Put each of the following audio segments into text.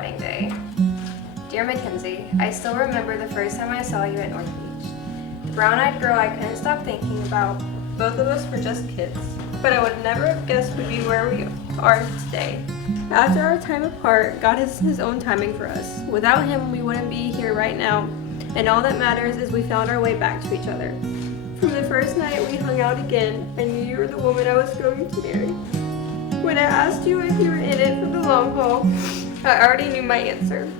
wedding day. Dear Mckinzey, I still remember the first time I saw you at North Beach. The brown-eyed girl I couldn't stop thinking about. Both of us were just kids, but I would never have guessed we'd be where we are today. After our time apart, God has His own timing for us. Without Him, we wouldn't be here right now, and all that matters is we found our way back to each other. From the first night we hung out again, I knew you were the woman I was going to marry. When I asked you if you were in it for the long haul, I already knew my answer.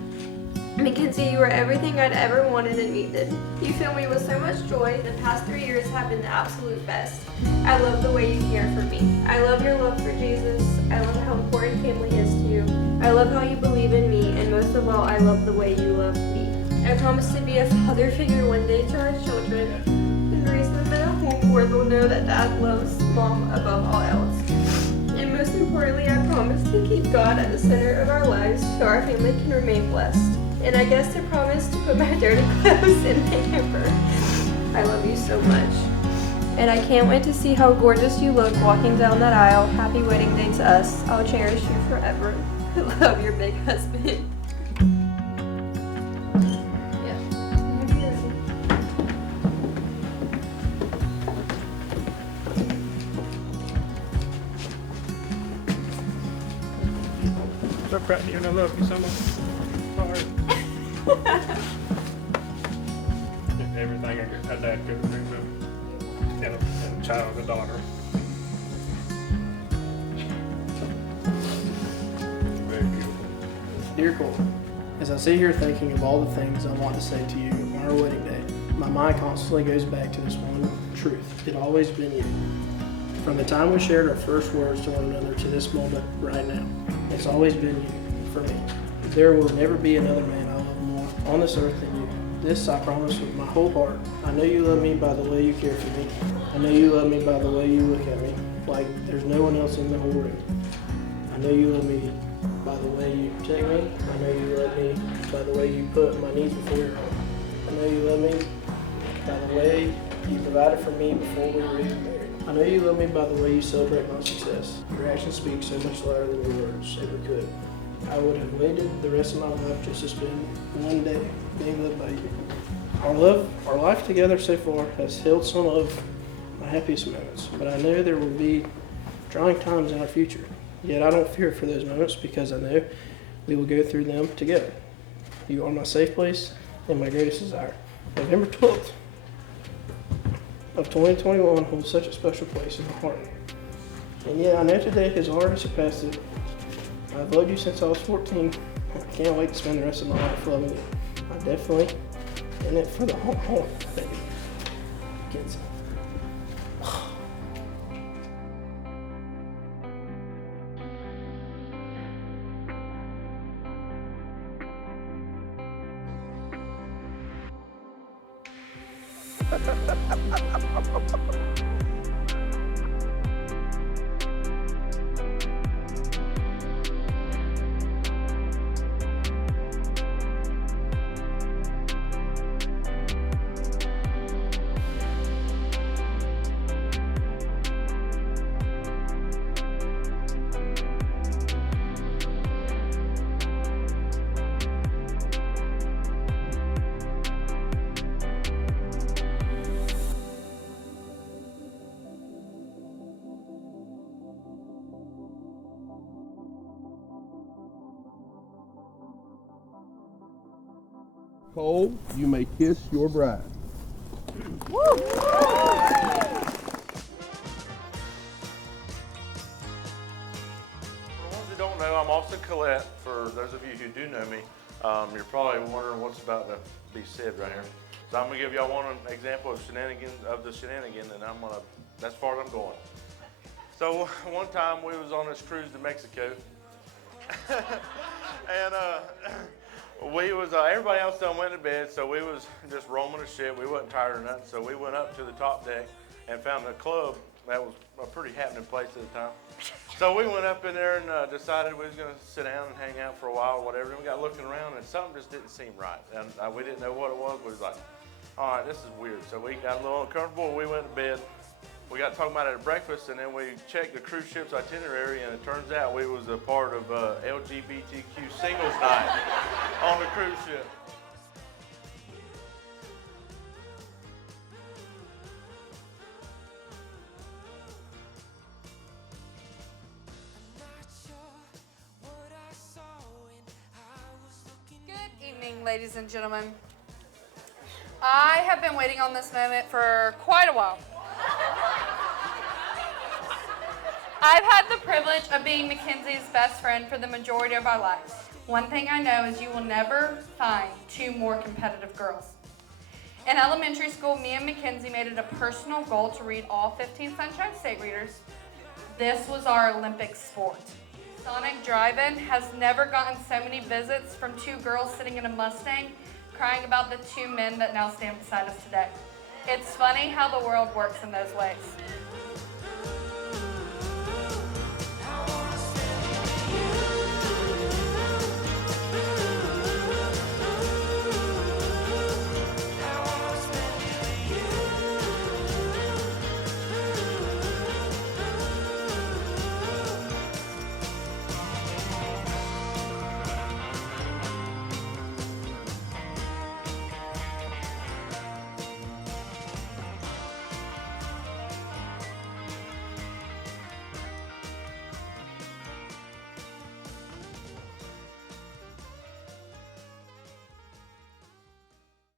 Mckinzey, you were everything I'd ever wanted and needed. You fill me with so much joy. The past 3 years have been the absolute best. I love the way you care for me. I love your love for Jesus. I love how important family is to you. I love how you believe in me, and most of all, I love the way you love me. I promise to be a father figure one day to our children and raise them in a home where they'll know that Dad loves Mom above all else. And most importantly, I promise to keep God at the center of our lives so our family can remain blessed. And I guess to promise to put my dirty clothes in the hamper. I love you so much. And I can't wait to see how gorgeous you look walking down that aisle. Happy wedding day to us. I'll cherish you forever. I love your big husband. So proud of you and I love you so much. Sorry. Everything a dad could dream of. And a child, a daughter. Very beautiful. Dear Cole, as I sit here thinking of all the things I want to say to you on our wedding day, my mind constantly goes back to this one truth. It's always been you. From the time we shared our first words to one another to this moment right now, it's always been you for me. There will never be another man I love more on this earth than you. This I promise with my whole heart. I know you love me by the way you care for me. I know you love me by the way you look at me, like there's no one else in the whole room. I know you love me by the way you protect me. I know you love me by the way you put my needs before your own. I know you love me by the way you provided for me before we were even married. I know you love me by the way you celebrate my success. Your actions speak so much louder than your words ever could. I would have waited the rest of my life just to spend one day being loved by you. Our life together so far has held some of my happiest moments, but I know there will be trying times in our future. Yet I don't fear for those moments because I know we will go through them together. You are my safe place and my greatest desire. November 12th of 2021 holds such a special place in my heart. And yet I know today has already surpassed it. I've loved you since I was 14. I can't wait to spend the rest of my life loving you. I'm definitely in it for the whole haul, baby. Mckinzey. Cole, you may kiss your bride. For the ones who don't know, I'm Austin Collette. For those of you who do know me, you're probably wondering what's about to be said right here. So I'm gonna give y'all one example of the shenanigan, and that's far as I'm going. So one time we was on this cruise to Mexico, and we was everybody else done went to bed, so we was just roaming the ship. We wasn't tired or nothing, so we went up to the top deck and found a club that was a pretty happening place at the time. So we went up in there and decided we was gonna sit down and hang out for a while, or whatever. And we got looking around, and something just didn't seem right, and we didn't know what it was. We was like, all right, this is weird. So we got a little uncomfortable. We went to bed, we got talking about it at breakfast, and then we checked the cruise ship's itinerary, and it turns out we was a part of LGBTQ singles night on the cruise ship. Good evening, ladies and gentlemen. I have been waiting on this moment for quite a while. I've had the privilege of being Mckinzey's best friend for the majority of our lives. One thing I know is you will never find two more competitive girls. In elementary school, me and Mckinzey made it a personal goal to read all 15 Sunshine State readers. This was our Olympic sport. Sonic Drive-In has never gotten so many visits from two girls sitting in a Mustang crying about the two men that now stand beside us today. It's funny how the world works in those ways.